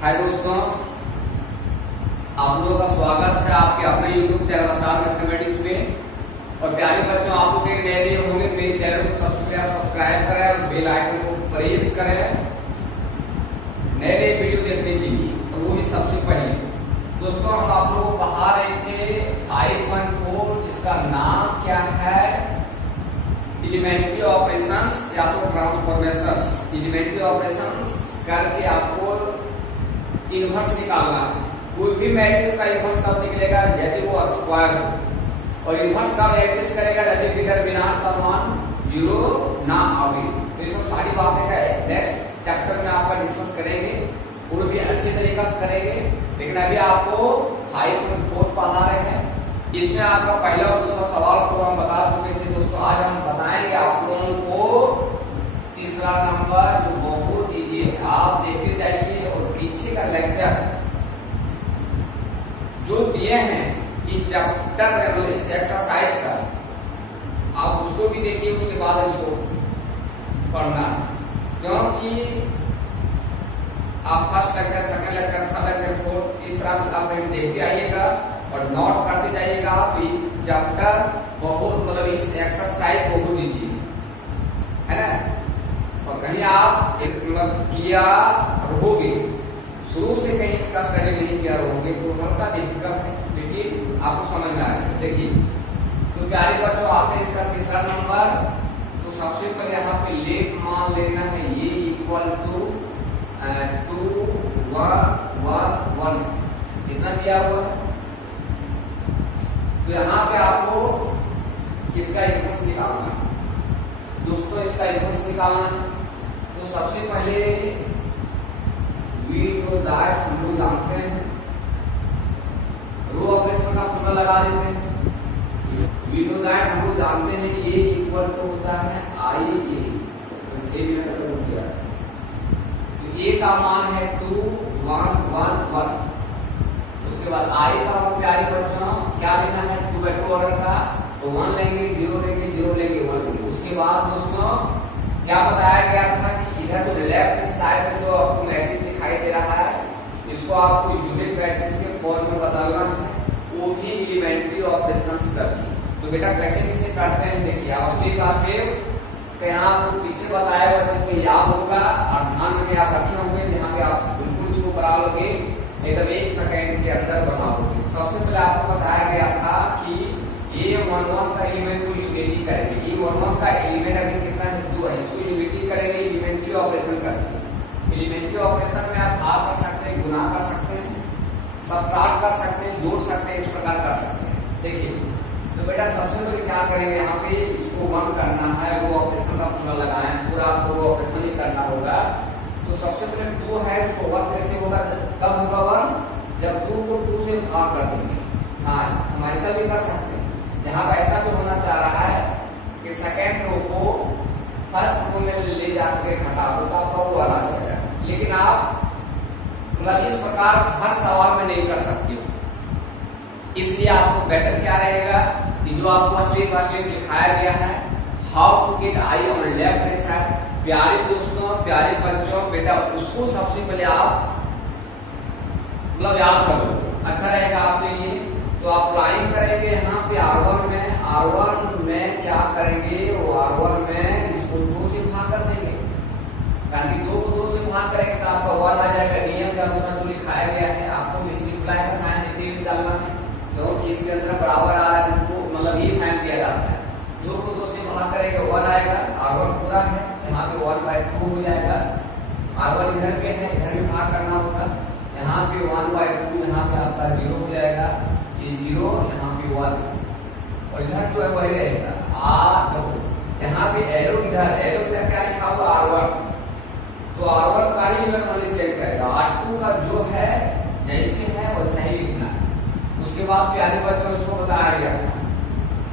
हाय दोस्तों, आप लोगों का स्वागत है आपके अपने YouTube चैनल स्टार मैथमेटिक्स में। और प्यारे बच्चों, आप लोग नए नए होंगे, मेरे चैनल को सब्सक्राइब करें और बेल आइकन को प्रेस करें नए नए वीडियो देखने के लिए। तो वो भी सबसे पहले दोस्तों, हम आप लोगों को पढ़ा रहे थे 5.4 जिसका नाम क्या है, एलिमेंट्री ऑपरेशंस या तो ट्रांसफॉर्मेशंस। एलिमेंट्री ऑपरेशंस करके आपको इनवर्स निकालना है। कोई भी मैट्रिक्स का इनवर्स कब निकलेगा, यदि वो स्क्वायर हो। और इनवर्स कब एग्जिस्ट करेगा, यदि डिटरमिनेंट का मान 0 ना आवे। तो ये सब सारी बातें का नेक्स्ट चैप्टर में आपका डिस्कस करेंगे, और भी अच्छे तरीके से करेंगे। लेकिन अभी आपको 5.4 पढ़ा रहे हैं। इसमें आपका पहला और दूसरा सवाल को हम बता चुके थे दोस्तों। आज हम बताएंगे आप लोगों को तीसरा नंबर, जो बहुत ईजी है। आप देखते जाइए और पीछे का लेक्चर जो दिए हैं इस चैप्टर इस एक्सरसाइज का, आप उसको भी देखिए, उसके बाद इसको पढ़ना है। क्योंकि आप first lecture, second lecture, third lecture, fourth, तीसरा आप कहीं देखते आइएगा और नोट करते जाइएगा। तो चैप्टर बहुत इस एक्सरसाइज बहुत ईजी है ना। और कहीं आप एक किया रहोगे, शुरू से कहीं इसका स्टडी नहीं किया रहोगे तो हल्का डिफिकल्ट है, लेकिन आपको समझ में आएगा। देखिए तो प्यारे बच्चों, आते हैं इसका तीसरा नंबर। तो सबसे पहले यहाँ पे लेट मान लेना है, ये इक्वल टू 2 1 1 1 कितना दिया हुआ है। तो यहाँ पे आपको इसका इनवर्स निकालना है दोस्तों। इसका इनवर्स निकालना है तो सबसे पहले वी नो दैट हम लोग जानते हैं, रो ऑपरेशन का फॉर्मूला लगा देते हैं। वी नो दैट हम लोग जानते हैं, ये इक्वल टू होता है आई ए। 6 मिनट हो गया। तो ए का मान है 2 1 1 1। उसके बाद आई का मान प्यारे बच्चों क्या लेना है, 2/2 ऑर्डर का। तो 1 लेंगे, 0 लेंगे, 0 लेंगे, 1 लेंगे। उसके बाद दोस्तों क्या बताया गया था कि इधर जो लेफ्ट हैंड साइड में जो आपको मैट्रिक्स दिखाई दे रहा है, इसको आपको यूनिट मैट्रिक्स के फॉर्म में बदलना है, वो भी एलिमेंट्री ऑपरेशंस करनी। तो बेटा कैसे कैसे करते हैं देखिए, आप स्टेप बाय स्टेप तो यहाँ आपको पीछे बताया हुआ चीज को याद होगा और ध्यान में आप रखे होंगे। यहाँ पे आप बिल्कुल इसको बना लोगे, एकदम 1 सेकेंड के अंदर बना लोगे। सबसे पहले आपको बताया गया था कि A11 का एलिमेंट को यूनिटी करेंगे। A11 का एलिमेंट अभी कितना है, 2 है। इसको यूनिटी करेंगे, एलिमेंट्री ऑपरेशन करके। एलिमेंट्री ऑपरेशन में आप भाग कर सकते हैं, गुणा कर सकते हैं, सबट्रैक्ट कर सकते हैं, जोड़ सकते हैं, इस प्रकार कर सकते हैं। देखिए तो बेटा सबसे पहले क्या करेंगे, यहाँ पे इसको 1 करना है, वो ऑपरेशन का फॉर्मूला लगाए, पूरा आपको ऑपरेशन ही करना होगा। तो सबसे पहले 2 है, इसको 1 कैसे होगा, कब होगा 1, जब 2 को 2 से भाग कर देंगे। हाँ, हम ऐसा भी कर सकते हैं। यहाँ ऐसा भी होना चाह रहा है कि सेकेंड रो को फर्स्ट रो में ले जाकर घटा दो तो आपका वो आ जाएगा। लेकिन आप इस प्रकार हर सवाल में नहीं कर सकते हो, इसलिए आपको बेटर क्या रहेगा कि जो आपको स्टेप बाय स्टेप दिखाया गया है, how to get eye on left hand side. प्यारे दोस्तों, प्यारे बच्चों, बेटा उसको सबसे पहले आप याद कर लो, अच्छा रहेगा आपके लिए। तो आप फ्लाइंग करेंगे यहाँ पे R1 में क्या करेंगे, वो R1 में इसको 2 से भाग कर देंगे। कारण कि 2 को 2 से भाग करेंगे तो आपका 1 आ जाएगा। नियम के अनुसार जो लिखाया गया है, आपको मल्टीप्लाई का साइन देते हुए चलना है। तो इसके अंदर बराबर आ रहा है, इसको ये साइन दिया जाता है। 2 को 2 से भाग करेंगे, 1 आएगा। R1 पूरा है, यहाँ पे 1/2 हो जाएगा। R1 इधर पे है, इधर भी भाग करना होगा। यहाँ पे 1/2, यहाँ पे आपका 0 हो जाएगा, ये 0, यहाँ पे 1, और इधर जो है वही रहेगा R। यहाँ पे एरो इधर क्या लिखा हुआ, R1। तो R1 का ही मैं चेक करेगा, R2 का जो है जैसे है वैसा ही लिखना है। उसके बाद प्यारे बच्चों इसको बताया गया था,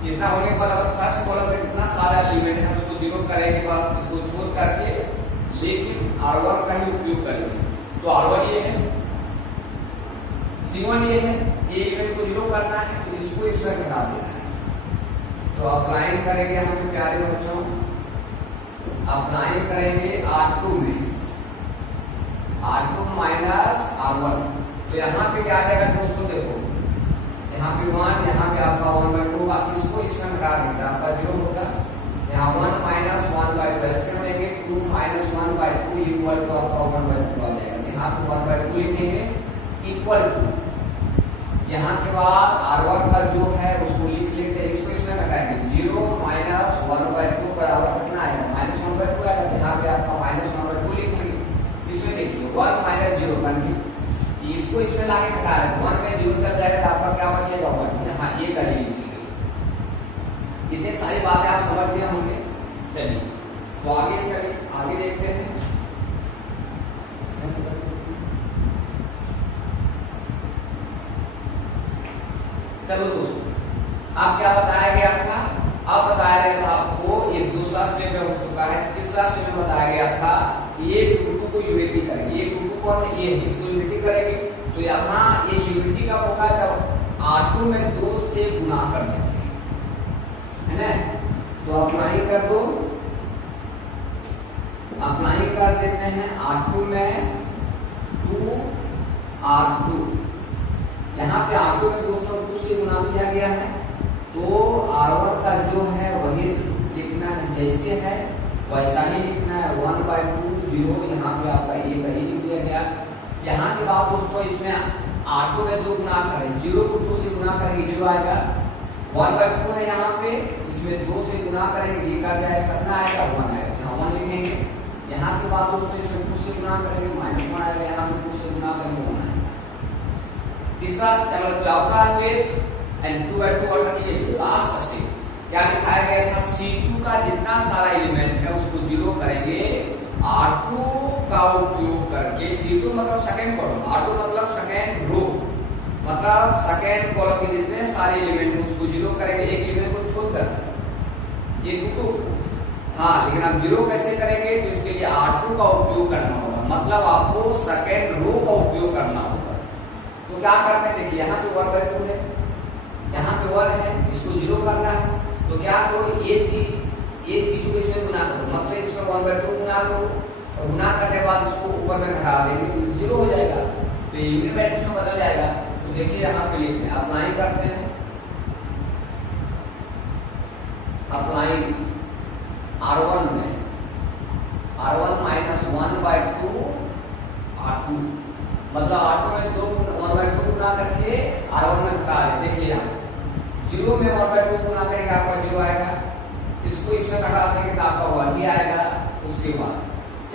इतना होने पर अगर फर्स्ट कॉलम में कितना सारा एलिमेंट है उसको जीरो करेंगे, बस इसको छोड़ करके, लेकिन R1 का ही उपयोग करेंगे। तो R1 ये है, C1 ये है, एलिमेंट को जीरो करना है तो इसको इसमें घटा देना है। तो अप्लाइंग करेंगे हम प्यारे बच्चों, अप्लाइंग करेंगे R2 में, R2 माइनस यहाँ पे क्या आ जाएगा दोस्तों, देखो यहाँ पे 1, यहाँ पे आपका 1/2 होगा, इसको इसमें घटा देंगे आपका 0 होगा। यहाँ 1 माइनस 1/2 ऐसे बनेंगे, 2 माइनस 1/2 इक्वल टू आपका 1/2 आ जाएगा। यहाँ पे 1/2 लिखेंगे इक्वल टू, यहाँ के बाद R1 का जो है उसको लिख लेते हैं, इसको इसमें घटाएंगे 0 माइनस 1/2 बराबर कितना आएगा, -1/2 आएगा। यहाँ पे आपका -1/2 लिखेंगे, इसमें देखिए 1 माइनस 0 बन गई, इसको इसमें लाके घटा रहे हैं, 1 में 0 चल जाएगा तो आपका क्या बचेगा 1, यहाँ ये करिए लिखेंगे। इतने सारी बातें आप समझ गए होंगे। चलिए तो आगे चलिए, आगे देखते हैं। चलो दोस्तों, आप क्या बताया गया था, अब बताया गया था आपको, ये दूसरा स्टेप में हो चुका है। तीसरा स्टेप में बताया गया था ये 2 को यूनिटी करेंगे, ये 2 कौन है, ये इसको यूनिटी करेंगे। तो यहाँ ये यूनिटी का होगा जब R2 में 2 से गुना कर देते हैं, है ना। तो अप्लाई कर दो, अप्लाई कर देते हैं R2 में 2R2, यहाँ पे R2 में दोस्तों 2 से गुना किया गया है, तो R1 का जो है वही लिखना है, जैसे है वैसा ही लिखना है, 1/2 0, यहाँ पे आपका ये वही लिख दिया गया। यहाँ के बाद दोस्तों इसमें R2 में 2 गुना करें, 0 को 2 से गुना करेंगे 0 आएगा, 1/2 है यहाँ पे, इसमें 2 से गुना करेंगे ये कर जाएगा, कितना आएगा 1 आएगा, यहाँ 1 लिखेंगे। यहाँ के बाद दोस्तों इसमें 2 से गुना करेंगे -1 आएगा, यहाँ पे 2 से गुना करेंगे 1 आएगा। तीसरा चौथा स्टेप एंड 2/2 और लास्ट स्टेप क्या दिखाया गया था, C2 का जितना सारा एलिमेंट है उसको 0 करेंगे, R2 का उपयोग करके। C2 मतलब सेकंड कॉलम, R2 मतलब सेकंड रो, मतलब सेकंड कॉलम के जितने सारे एलिमेंट हैं उसको 0 करेंगे, एक एलिमेंट को छोड़कर ये 2। हाँ, लेकिन आप 0 कैसे करेंगे, तो इसके लिए R2 का उपयोग करना होगा, मतलब आपको सेकंड रो का उपयोग करना होगा। तो क्या करते हैं, देखिए यहाँ पे 1/2 है, यहाँ पे 1 है, इसको 0 करना है, तो क्या करो, ये चीज को इसमें गुना करो, मतलब इसमें 1/2 गुना करो, और गुना करने के बाद इसको ऊपर में घटा देंगे, 0 हो जाएगा, तो ये यूनिट मैट्रिक्स में बदल जाएगा। तो देखिए यहाँ पे लिखते हैं, अप्लाई करते हैं, अप्लाई R1 में R1 माइनस 1/2 R2, मतलब R2 में 1/2 गुना करके R1 में घटा दे। देखिए यहाँ 0 में 1/2 गुना करेंगे आपका 0 आएगा, इसको इसमें घटा देंगे तो आपका 1 ही आएगा। उसके बाद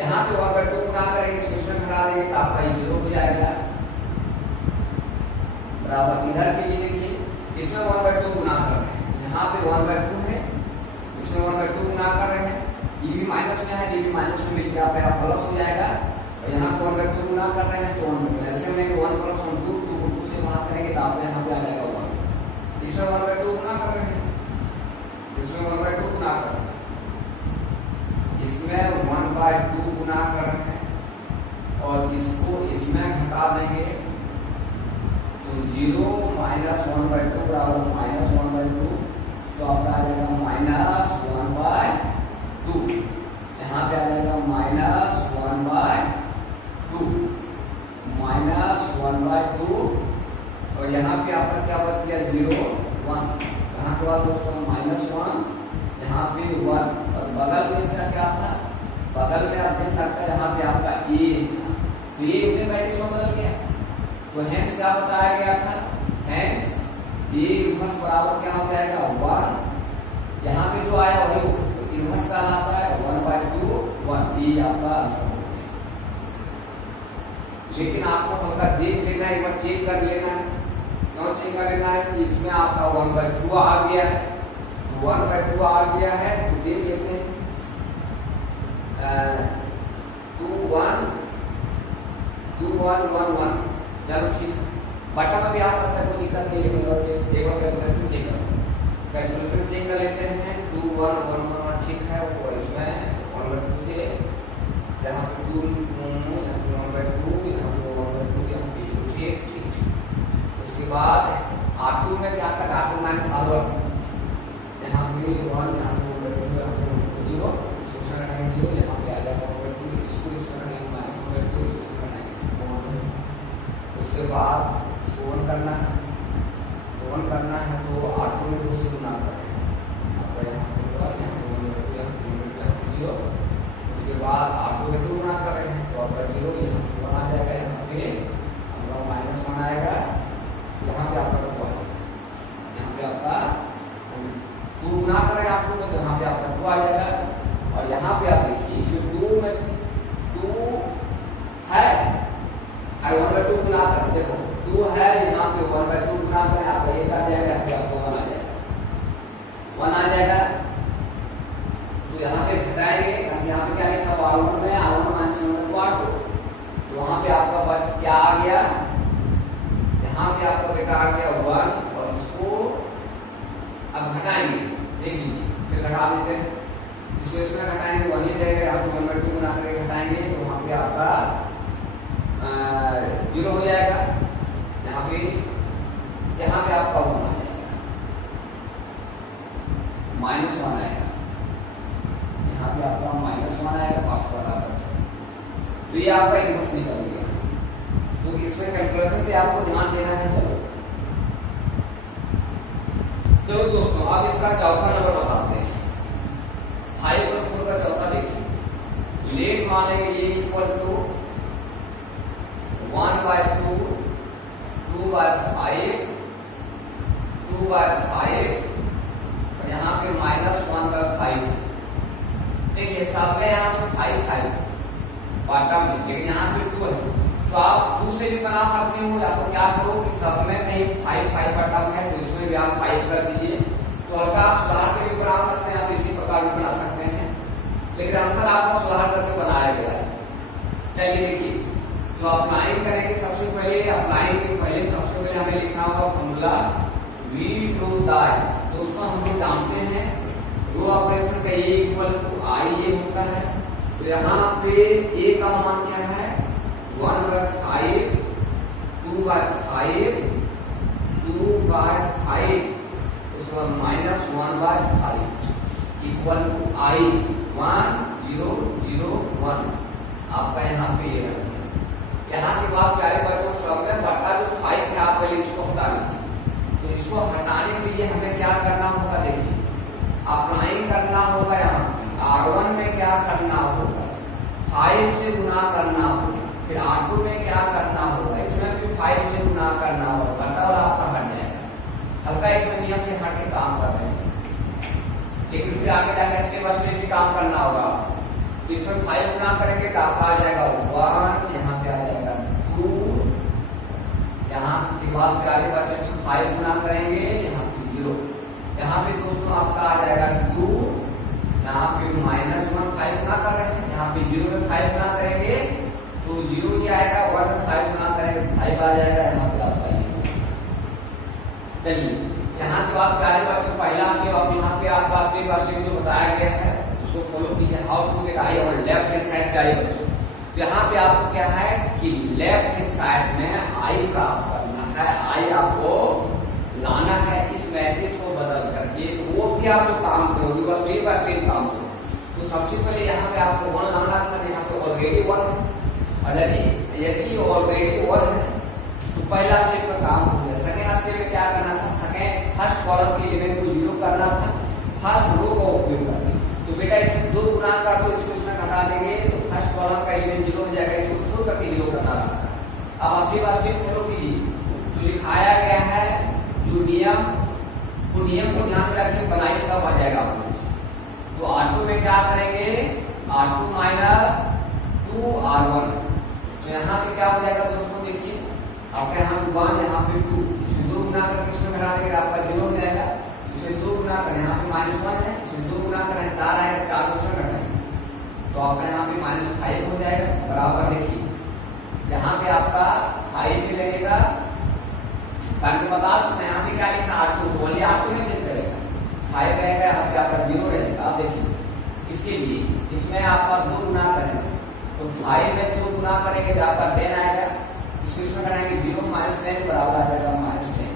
यहाँ पे 1/2 गुना करेंगे, इसको इसमें घटा देंगे तो आपका 0 हो जाएगा, बराबर। इधर के लिए देखिए, इसमें 1/2 गुना कर रहे हैं, यहाँ पे 1/2 है, इसमें 1/2 गुना कर रहे हैं, ये भी माइनस में है, ये भी माइनस में मिलकर आपका प्लस हो जाएगा, और यहाँ पे 1/2 गुना कर रहे हैं तो 1 ऐसे में 1 + 1 2, 2 से बाहर करेंगे तो आपको यहाँ पे आ जाएगा 1। इसमें 1/2 गुना कर रहे हैं, इसमें 1/2 गुना कर रहे हैं, इसमें 1/2 गुना कर रहे हैं, और इसको इसमें घटा देंगे तो 0 माइनस 1/2 बराबर -1/2, तो आपका आ जाएगा -1/2, यहाँ पे आ जाएगा -1/2, और यहाँ पे आपका क्या बच गया 0 1, यहाँ के बाद दोस्तों -1, यहाँ पे 1, और बगल में इसका क्या था, बगल में आप देख सकते हैं यहाँ पे आपका ए, तो ये यूनिट मैट्रिक्स में बदल गया। तो हेंस क्या बताया गया था, हेंस ए इनवर्स बराबर क्या हो जाएगा 1, यहाँ पे जो आया वही इनवर्स कहलाता है, 1/2 1, ये आपका आंसर हो गया। लेकिन आपको हल्का देख लेना है, एक बार चेक कर लेना है, क्यों चेक कर लेना है कि इसमें आपका 1/2 आ गया है, 1/2 आ गया है, तो देख लेते हैं 2 1 2 1 1 1, चलो ठीक, बटन में भी आ सकता है, कोई दिक्कत नहीं, लेकिन एक बार कैलकुलेशन चेक करो, कैलकुलेशन चेक कर लेते हैं। 2 1 1 1 ठीक है, वो इसमें 1/2 से यहाँ पे 2 1/2, यहाँ पे 1/2, यहाँ पे 2 ठीक। उसके बाद R2 में क्या कर, R2 माइनस R1, यहाँ पे 1, यहाँ पे 1/2, यहाँ पे 0, इसमें रखेंगे 0, यहाँ पे आ जाएगा 1/2, इसको इसमें रखेंगे -1/2, इसको इसमें रखेंगे 1। उसके बाद R1 में R1 माइनस 1 तो R2, तो वहां पे आपका बच क्या आ गया, यहाँ पे आपका बेटा आ गया 1 और इसको अब घटाएंगे, देख लीजिए फिर घटा देते हैं, इसको इसमें घटाएंगे 1 ही रहेगा, यहाँ पे 1/2 बना करके घटाएंगे तो वहां पे आपका 0 हो जाएगा, यहाँ पे आपका 1 आ जाएगा, -1 आएगा, यहाँ पे आपका -1 आएगा आपको बराबर, तो ये आपका इनवर्स निकल गया। तो इसमें कैलकुलेशन पे आपको ध्यान देना है। चलो दोस्तों अब इसका चौथा नंबर बताते हैं। 5/4 का चौथा देखिए, लेट मान लेंगे ये इक्वल टू 1/2, 2/5, 2/5 और यहाँ पे -1/5। देखिए सब में यहाँ पे 5 बॉटम में, लेकिन यहाँ पे 2 है, तो आप 2 से भी बना सकते हो, या तो क्या करो कि सब में कहीं 5 बॉटम है तो इसमें भी आप 5 कर दीजिए, तो हल्का आप सुधार के भी बना सकते हैं, आप इसी प्रकार भी बना सकते हैं, लेकिन आंसर आपका सुधार करके बनाया गया है। चलिए देखिए, तो अप्लाइंग करेंगे सबसे पहले, अप्लाइंग के पहले सबसे पहले हमें लिखना होगा फॉर्मूला V टू दाई। दोस्तों हम लोग जानते हैं रो ऑपरेशन का A इक्वल टू I ये होता है, तो यहाँ पे A का मान क्या है 1/5, 2/5, 2/5 उसके बाद -1/5 इक्वल टू I 1 0 0 1। आपका यहाँ पे ये है। यहाँ के बाद प्यारे बच्चों सब में बटा जो 5 है आप पहले इसको हटा लीजिए, तो इसको हटाने के लिए हमें क्या करना होगा, देखिए अप्लाइंग करना होगा, यहाँ R1 में क्या करना होगा 5 से गुना करना होगा, फिर R2 में क्या करना होगा, इसमें भी 5 से गुना करना होगा, बटा और आपका हट जाएगा, हल्का इसमें नियम से हट के काम कर रहे हैं, लेकिन फिर आगे जाकर स्टेप बाय स्टेप भी काम करना होगा। तो इसमें 5 गुना करेंगे तो आपका आ जाएगा 1, यहाँ पे आ जाएगा 2, यहाँ के बाद आगे बच्चे इसमें 5 गुना करेंगे, यहाँ पे 0, यहाँ पे दोस्तों आपका आ जाएगा 2, यहाँ पे -1 5 गुना कर रहे हैं, यहाँ पे 0 में 5 गुना करेंगे तो 0 ही आएगा, 1 में 5 गुना करेंगे 5 आ जाएगा, यहाँ पे आपका ये। चलिए यहाँ के बाद प्यारे बच्चों पहला स्टेप, अब यहाँ पे आपका स्टेप बाय स्टेप जो बताया गया है उसको फॉलो कीजिए, हाउ टू गेट आई और लेफ्ट हैंड साइड प्यारे बच्चों। तो यहाँ पे आपको क्या है कि लेफ्ट हैंड साइड में आई प्राप्त करना है, आई आपको लाना है इस मैट्रिक्स को बदल करके, तो वो भी आप जो काम करोगे वो स्टेप बाय स्टेप काम करो। तो सबसे पहले यहाँ पे आपको 1 लाना था, यहाँ पे ऑलरेडी 1 है, और यदि ऑलरेडी 1 है तो पहला स्टेप का काम हो गया। सेकेंड स्टेप में क्या करना था, फर्स्ट कॉलम के एलिमेंट को 0 करना था, फर्स्ट रो का उपयोग करके, तो बेटा इसमें 2 गुना कर दो, इसको इसमें घटा देंगे तो फर्स्ट कॉलम का एलिमेंट 0 हो जाएगा, इसको छोड़ करके 0 करना था। अब स्टेप बाय स्टेप फॉलो कीजिए, तो लिखाया गया है जो नियम, वो नियम को ध्यान में रखिए, बनाइए सब आ जाएगा आपको। तो R2 में क्या करेंगे, R2 माइनस 2R1, तो यहाँ पे क्या हो जाएगा दोस्तों, देखिए आपके यहाँ पे 1, यहाँ पे 2, इसमें 2 गुना करके इसमें घटा देंगे आपका 0 हो जाएगा, इसमें 2 गुना करें, यहाँ पे -1 है, इसमें 2 गुना करें 4 आएगा, 4 इसमें घटाएंगे तो आपका यहाँ पे -5 हो जाएगा, बराबर। देखिए यहाँ पे आपका 5 भी रहेगा, ताकि बता दो यहाँ पे क्या लिखा R2, तो ओनली R2 में चेक करेगा, 5 रहेगा, यहाँ पे आपका 0 रहेगा। आप देखिए इसके लिए इसमें आपका 2 गुना करेंगे, तो 5 में 2 गुना करेंगे तो आपका 10 आएगा, इसको इसमें कराएंगे 0 -10 बराबर आ जाएगा -10,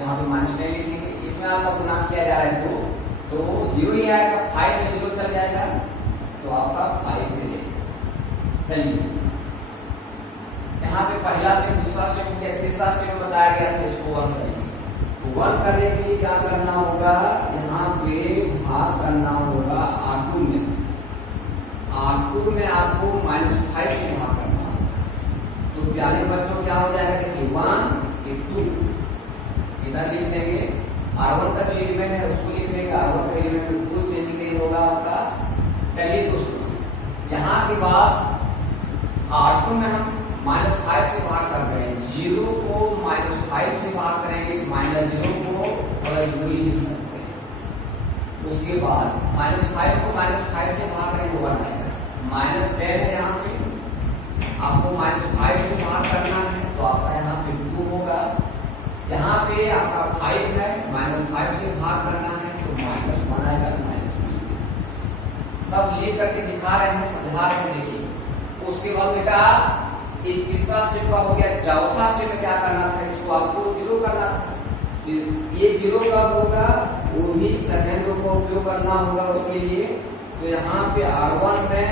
यहाँ पे -10 लिखेंगे, इसमें आपका गुना किया जा रहा है 2, तो 0 ही आएगा, 5 में 0 चल जाएगा तो आपका 5 मिलेगा। चलिए यहाँ पे पहला स्टेप, दूसरा स्टेप, तीसरा स्टेप बताया गया था, इसको 1 करेंगे, तो 1 करने के लिए क्या करना होगा, यहाँ पे भाग करना होगा R2 में, R2 में आपको -5 से भाग करना होगा, तो प्यारे बच्चों क्या हो जाएगा, देखिए 1 ये 2 इधर लिख लेंगे, R1 का जो एलिमेंट है उसको लिख लेंगे, R1 का एलिमेंट कोई चेंज नहीं होगा आपका। चलिए दोस्तों यहाँ के बाद R2 में हम -5 से भाग कर रहे हैं, 0 को -5 से भाग करेंगे, -0 को और 0 ही लिख सकते हैं। उसके बाद -5 को -5 से भाग करेंगे 1 आएगा, -10 है यहाँ पे, आपको -5 से भाग करना है तो आपका यहाँ पे 2 होगा। यहाँ पे आपका 5 है, -5 से भाग करना है तो -1 आएगा, -2। सब लिख करके दिखा रहे हैं, समझा रहे हैं, देखिए। उसके बाद बेटा एक तीसरा स्टेप का हो गया। चौथा स्टेप में क्या करना था, इसको आपको 0 करना था। ये 0 कब होगा, वो भी सेकेंड रो का उपयोग करना होगा उसके लिए। तो यहाँ पे R1 में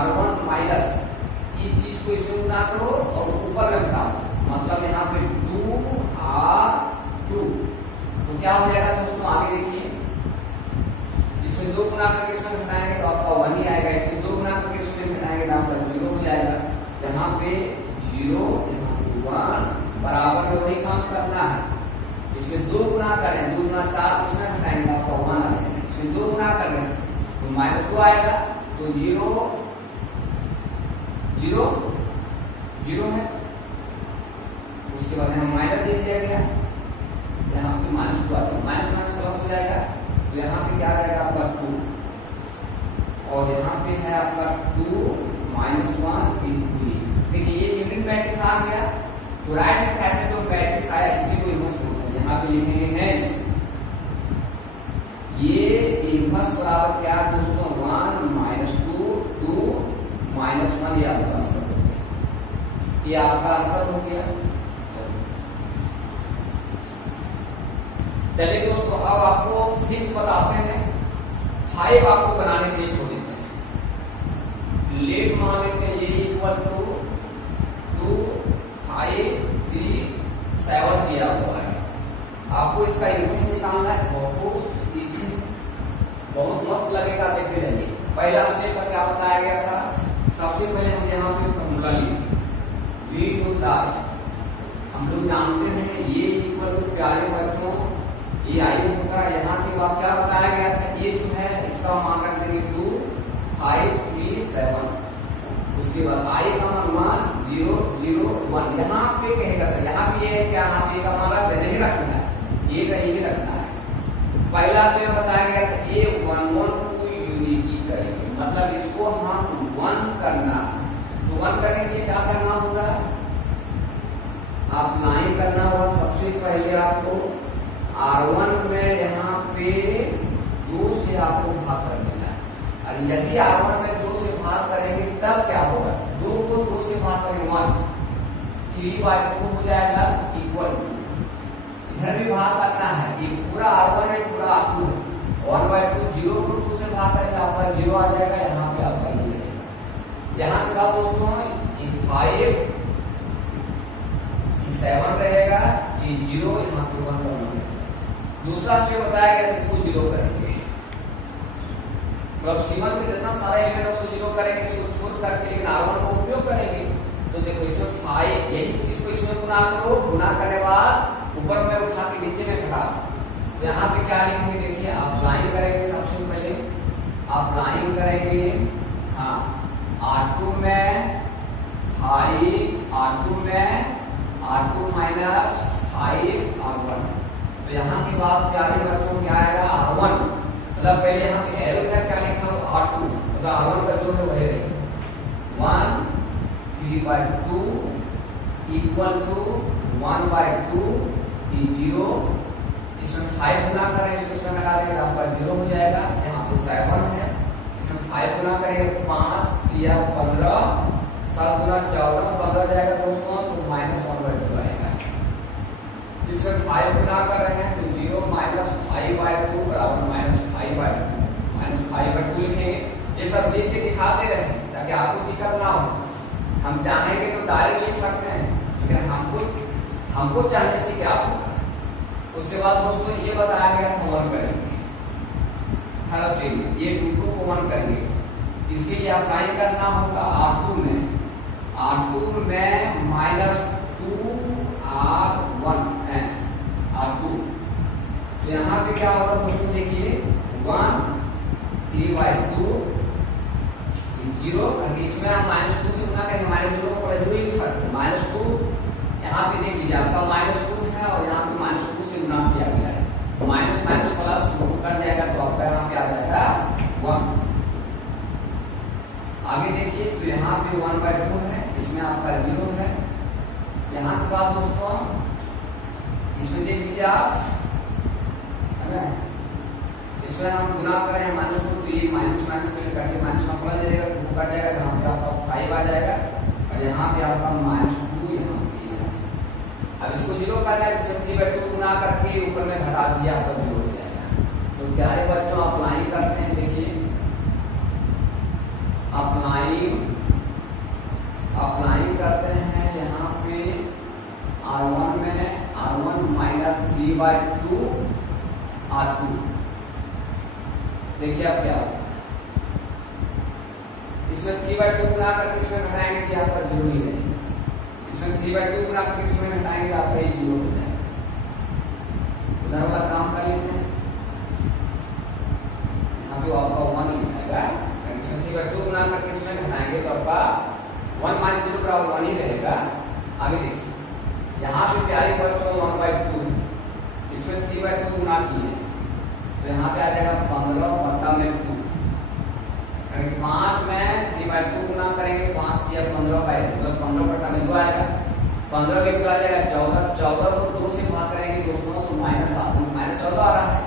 R1 माइनस इस चीज को इसमें गुना करो और ऊपर में घटाओ, मतलब यहाँ पे 2R2। तो क्या हो जाएगा दोस्तों, आगे देखिए। इसमें 2 गुना करके इसमें घटाएंगे तो आपका 1 ही आएगा। इसमें 2 गुना करके इसमें घटाएंगे तो आपका 0 हो जाएगा। यहाँ पे 0, यहाँ पे 1 बराबर में वही काम करना है। इसमें 2 गुना करें, 2 गुना 4 इसमें घटाएंगे तो आपका 1 आ जाएगा। इसमें 2 गुना करें तो -2 आएगा। तो 0 0 0 है। उसके बाद यहाँ माइनस दे दिया गया, यहाँ पे -2 आ जाएगा, माइनस प्लस हो जाएगा। तो यहाँ पे क्या आ जाएगा आपका 2 और यहाँ पे है आपका 2 -1 × 3। देखिए ये यूनिट मैट्रिक्स आ गया। तो राइट हैंड साइड में जो मैट्रिक्स आया इसी को इन्वर्स होता है। यहाँ पे लिखेंगे हेंस ये इन्वर्स बराबर क्या दोस्तों, 1 -2 2 -1। ये आपका आंसर हो गया, ये आपका आंसर हो गया। चलिए दोस्तों, अब आपको 6 बताते हैं। 5 आपको बनाने के लिए छोड़ देते हैं। लेट मान लेते हैं ये इक्वल टू 2 5 3 7 दिया हुआ है। आपको इसका इन्वर्स निकालना है। बहुत इजी, बहुत मस्त लगेगा, देखते रहिए। पहला स्टेप का क्या बताया गया था, सबसे पहले हम यहाँ पे फॉर्मूला लिखे v टू दाई। हम लोग जानते हैं ये इक्वल टू, प्यारे बच्चों, ये आई होगा। यहाँ के बाद क्या बताया गया था, ये जो है इसका मान रख देंगे 2 5 3 7। उसके बाद आई का मान 0 0 1। यहाँ पे कहेगा सर, यहाँ पे ये है क्या, यहाँ पे का मान नहीं रखना है, ये का यही रखना है। पहला स्टेप बताया गया था ये 1 1 को यूनिटी करेंगे, मतलब इसको हम 1 करना। तो 1 करने के लिए क्या करना होगा, आप लाइन करना होगा। सबसे पहले आपको R1 में यहाँ पे 2 से आपको भाग कर देना है। और यदि R1 में 2 से भाग करेंगे तब क्या होगा, 2 को 2 से भाग करेंगे 1, 3/2 हो जाएगा इक्वल टू, इधर भी भाग करना है। ये पूरा R1 है, पूरा R2 है। 1/2 0 को 2 से भाग करेंगे आपका 0 आ जाएगा। यहाँ पे आपका ये रहेगा। यहाँ के बाद दोस्तों 5 7 रहेगा, ये 0, यहाँ पे 1 रहेगा। दूसरा स्टेप बताया गया था, इसको 0 करेंगे। तो अब सीमा में जितना सारा एलिमेंट उसको 0 करेंगे, इसको छोड़ करके लेकिन R1 को उपयोग करेंगे। तो देखो इसमें 5, यही चीज को इसमें गुना करो, गुना करने बाद ऊपर में उठा के नीचे में घटा। तो यहाँ पे क्या लिखेंगे, देखिए आप लाइन करेंगे। सबसे पहले आप लाइन करेंगे, हाँ, R2 में 5 R2 में R2 -5 R1। तो यहाँ के बाद प्यारे बच्चों क्या आएगा, R1, मतलब पहले यहाँ पे एरो का क्या लिखा हो R2, मतलब R1 का जो है वही रहेगा 1 3/2 इक्वल टू 1/2 0। इसमें 5 गुना करें, इसमें लगा देंगे आपका 0 हो जाएगा। यहाँ पे 7 है, इसमें 5 गुना करेंगे 5 या 15, 7 गुना 14 15 जाएगा दोस्तों, तो -1/2 आएगा। इसमें 5 गुना कर रहे हैं तो 0 -5/2 बराबर -5/2 लिखेंगे। ये सब देख के दिखाते रहे ताकि आपको दिक्कत ना हो। हम चाहेंगे तो डायरेक्ट लिख सकते हैं, लेकिन हमको चाहने से क्या होगा। उसके बाद दोस्तों ये बताया गया था 1 करेंगे थर्ड स्टेप में, ये 2 को 1 करेंगे। इसके लिए अप्लाई करना होगा R2 में -2R1 है R2। तो यहाँ पे क्या होगा दोस्तों, देखिए 1 3/2 0। इसमें हम -2 से गुना करेंगे, -0 को पहले 2 ही लिख सकते हैं। -2 यहाँ पे देख लीजिए आपका -2 है और यहाँ पे -2 से गुना किया गया है। माइनस प्लस 2 कट जाएगा तो आपका यहाँ पे आ जाएगा 1। आगे देखिए तो यहाँ पे 1/2 है, इसमें आपका 0 है। यहाँ के बाद दोस्तों इसमें देख लीजिए आप, है ना, इसमें हम गुना करें माइनस को तो ये माइनस माइनस में करके माइनस में प्लस दे देगा, 2 कट जाएगा, यहाँ पे आपका 5 आ जाएगा और यहाँ पे आपका -2 यहाँ पे है। अब इसको 0 करना है, इसमें 3/2 गुना करके ऊपर में घटा दिया आपका 0 हो जाएगा। तो प्यारे बच्चों अप्लाई करते हैं, देखिए अप्लाई करते हैं यहाँ पे R1 में R1 माइनस 3/2 R2। देखिए अब क्या होगा, इसमें 3/2 गुना करके इसमें घटाएंगे कि आपका 0 ही रहेगा, इसमें 3/2 गुना करके इसमें घटाएंगे तो आपका 0 हो जाएगा। उधर वाला काम कर लेते हैं, यहाँ पे आपका 1 लिखाएगा, इसमें 3/2 गुना करके इसमें घटाएंगे तो आपका 1 - 0 बराबर 1 ही रहेगा। आगे देखिए यहाँ पे प्यारे बच्चों 1/2 इसमें 3/2 गुना किए तो यहाँ पे आ जाएगा 15/2। 5 में 3/2 गुना करेंगे, 5 किया 15/2 मतलब 15/2 आएगा, 15 के आ जाएगा 14, 14 को 2 से भाग करेंगे दोस्तों तो -14 आ रहा है।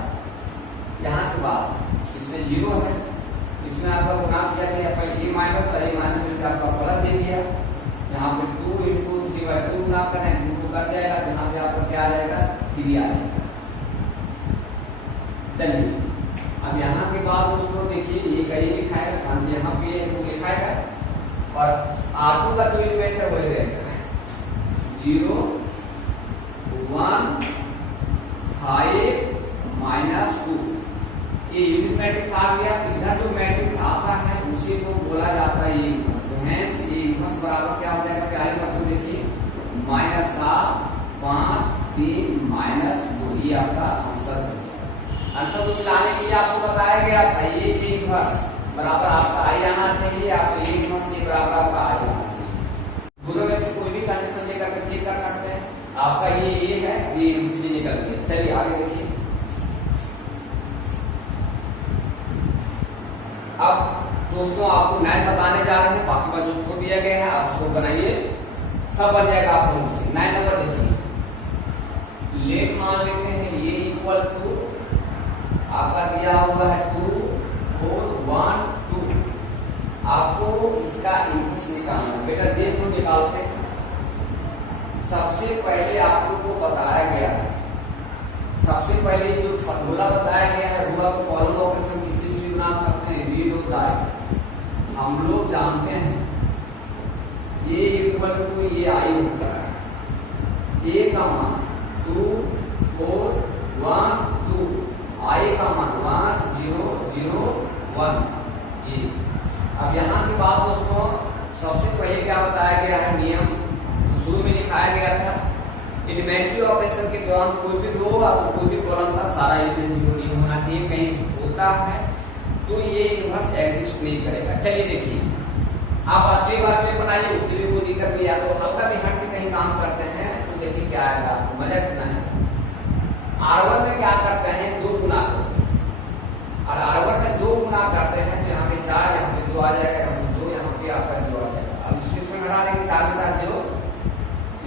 यहाँ के बाद इसमें 0 है, इसमें आपका गुना किया गया, पहले ये माइनस मिलकर आपका प्लस दे दिया, यहाँ पे 2 × 3/2 गुना करें 2 कर जाएगा, तो यहाँ पे आपका क्या आ जाएगा 3 आ जाएगा। चलिए अब यहाँ के बाद दोस्तों देखिए ये कहीं लिखाएगा, यहाँ पे तो लिखाएगा और R2 का जो एलिमेंट है वही रहेगा 0 1 5 -2। ये यूनिट मैट्रिक्स आ गया, इधर जो मैट्रिक्स आता है उसी को बोला जाता है ये इनवर्स। तो हेंस ये इनवर्स बराबर क्या हो जाएगा प्यारे बच्चों, देखिए -7 5 3 -2 ये आपका आंसर है। आंसर को मिलाने के लिए आपको बताया गया था ये इनवर्स बराबर आपका आई आना चाहिए, आपको ये इनवर्स ये बराबर आपका आई आना चाहिए। दोनों में से कोई भी कंडीशन लेकर के चेक कर सकते हैं, आपका ये है, ये इनवर्स निकल गया। चलिए आगे देखिए, अब दोस्तों आपको 9 बताने जा रहे हैं, बाकी बात जो छोड़ दिया गया है आप उसको बनाइए, सब बन जाएगा आप लोगों से। 9 नंबर देखिए, लेट मान लेते हैं ये इक्वल टू आपका दिया हुआ है 2 4 1 2। आपको इसका इनवर्स निकालना है बेटा, देखो निकालते हैं। सबसे पहले आप लोग को बताया गया है, सबसे पहले जो फॉर्मूला बताया गया है वो आप फॉर्मूला ऑपरेशन किसी से भी बना सकते हैं, रीड होता है, हम लोग जानते हैं ये इक्वल टू ये आई होता है, ए का मान 2 4 1 2, आई का मान 1 0 0 1 ये। अब यहाँ की बात दोस्तों सबसे पहले क्या बताया गया है नियम, तो शुरू में लिखाया गया था एलिमेंट्री ऑपरेशन के दौरान कोई भी रो और कोई भी कॉलम का सारा एलिमेंट 0 नहीं होना चाहिए, कहीं होता है तो ये इनवर्स एग्जिस्ट नहीं करेगा। चलिए देखिए आप स्टेप बाय स्टेप बनाइए, उससे भी कोई दिक्कत नहीं, या तो हल्का भी हट के कहीं काम करते हैं तो देखिए क्या आएगा आपको, मजा कितना है। R1 में क्या करते हैं 2 गुना, और R1 में 2 गुना करते हैं तो यहाँ पे 4 यहाँ पे 2 आ जाएगा, यहाँ पे 2 यहाँ पे आपका 0 आ जाएगा। अब इसमें घटा देंगे 4 में 4 0,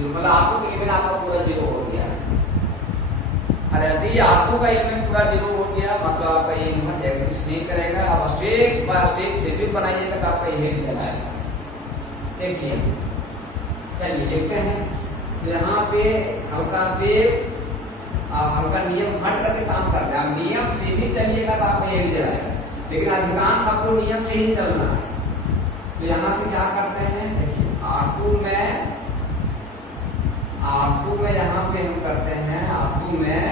मतलब आपको एलिमेंट आपका पूरा 0 हो गया है। और यदि आपको का एलिमेंट पूरा 0 हो गया मतलब आपका ये इनवर्स एग्जिस्ट नहीं करेगा। अब स्टेप बाय स्टेप से फिर बनाइएगा तो आपका यही रिजल्ट आएगा। देखिए चलिए देखते हैं, तो यहाँ पे हल्का स्टेप आप हल्का नियम हट करके काम करते हैं। आप नियम से भी चलिएगा तो आपको यही रिजल्ट आएगा, लेकिन अधिकांश आपको नियम से ही चलना है। तो यहाँ पे क्या करते हैं, देखिए R2 में यहाँ पे हम करते हैं R2 में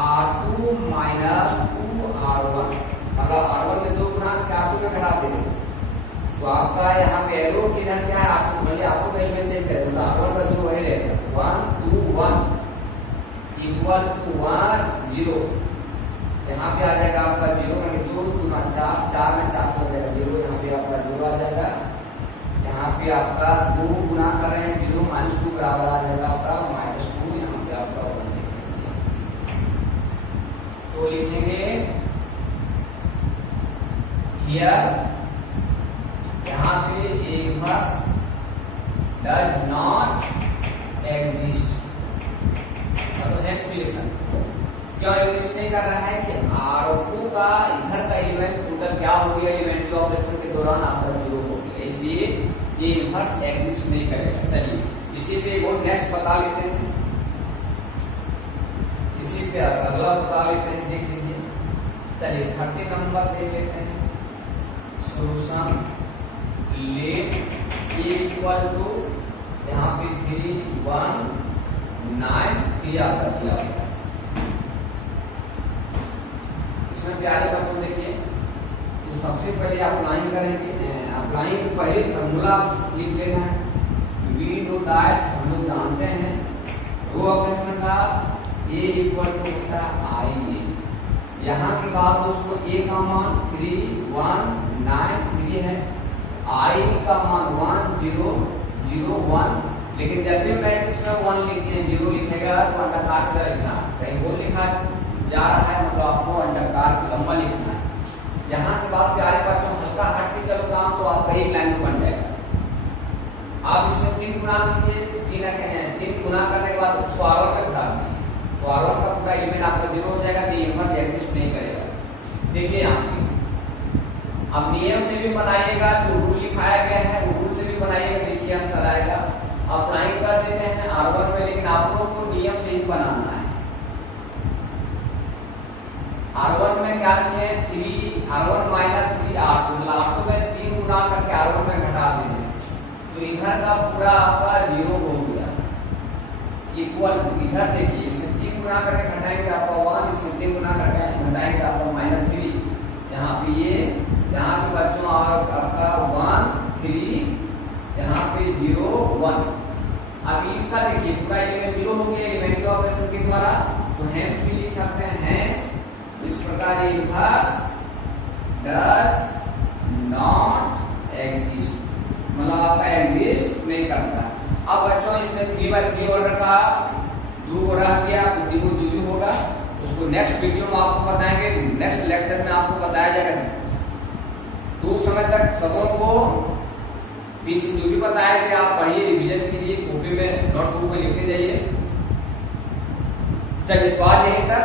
R2 माइनस 2 R1, मतलब R1 में 2 गुना R2 में घटाते हैं तो आपका यहाँ पे एरो किधर क्या है, आपको मतलब आपको कहीं में चेक करें तो R1 का जो वही रहेगा 1 2 1 इक्वल टू 1 0। यहाँ पे आ जाएगा आपका 0 का 2 गुना 4, 4 में 4 हो जाएगा 0, यहाँ पे आपका 0 आ जाएगा। यहाँ पे आपका 2 गुना कर रहे हैं 0 -2 बराबर आ जाएगा आपका -2, यहाँ पे आपका 1 तो लिखेंगे हियर यहाँ पे A inverse does not exist, तो हेंस वी लिख सकते हैं। क्यों एग्जिस्ट नहीं कर रहा है कि R2 का इधर का इवेंट टोटल क्या हो गया, इवेंट के ऑपरेशन के दौरान आपका 0 हो गया, इसलिए ये इनवर्स एग्जिस्ट नहीं करेगा। चलिए इसी पे वो नेक्स्ट बता लेते हैं, इसी पे अगला बता लेते हैं, देख लीजिए। चलिए 30 नंबर देख लेते हैं। Solution let A equal to यहाँ पे 3 1 9 3 आपका दिया हुआ है। इसमें प्यारे बच्चों देखिए, तो सबसे पहले अप्लाइंग करेंगे, अप्लाइंग के पहले फॉर्मूला लिख लेना है। वी नो दैट, हम लोग जानते हैं रो ऑपरेशन का ए इक्वल टू होता है आई ए। यहाँ के बाद दोस्तों ए का मान 3 1 9 3 है, आई का मान 1 0 0 1, लेकिन जब भी मैट्रिक्स में 1 लिखे 0 लिखेगा तो अंडाकार से लिखना, कहीं वो लिखा जा रहा है मतलब आपको अंडाकार लंबा लिखना है। यहाँ के बाद प्यारे बच्चों हल्का हट के चलो काम, तो आपका एक लाइन में बन जाएगा। आप इसमें 3 गुना कीजिए, 3 गुना करने के बाद उसको R1 में घटा दीजिए, तो R1 का पूरा एलिमेंट आपका 0 हो जाएगा, तो इनवर्स एग्जिस्ट नहीं करेगा। देखिए यहाँ पे अब नियम से भी बनाइएगा, जो रूल लिखाया गया है वो रूल से भी बनाइएगा, देखिए आंसर आएगा। अप्लाइंग कर देते हैं R1 में, लेकिन आप लोग को नियम से ही बनाना है। R1 में क्या किए 3 R1 माइनस 3 R2, मतलब R2 में 3 गुना करके R1 में घटा दीजिए, तो इधर का पूरा आपका 0 हो गया। इक्वल इधर देखिए, इसमें 3 गुना करके घटाएंगे आपका 1, इसमें 3 गुना करके घटाएंगे आपका -3। यहाँ पे ये, यहाँ पे बच्चों आपका 1 3, यहाँ पे 0 1। अब इसका देखिए पूरा एलिमेंट 0 हो गया एलिमेंट के ऑपरेशन के द्वारा, तो हेंस भी लिख सकते हैं, हेंस इस प्रकार इनवर्स डज नॉट एग्जिस्ट, मतलब आपका एग्जिस्ट नहीं करता। अब बच्चों इसमें 3/3 ऑर्डर का 2 को रह गया, तो 0 0 होगा, उसको नेक्स्ट वीडियो में आपको बताएंगे, नेक्स्ट लेक्चर में आपको बताया जाएगा। तो उस समय तक सबों को पीछे जो भी बताया गया आप पढ़िए, रिवीजन कीजिए, कॉपी में नोटबुक में लिखते जाइए। चलिए तो आज यहीं तक।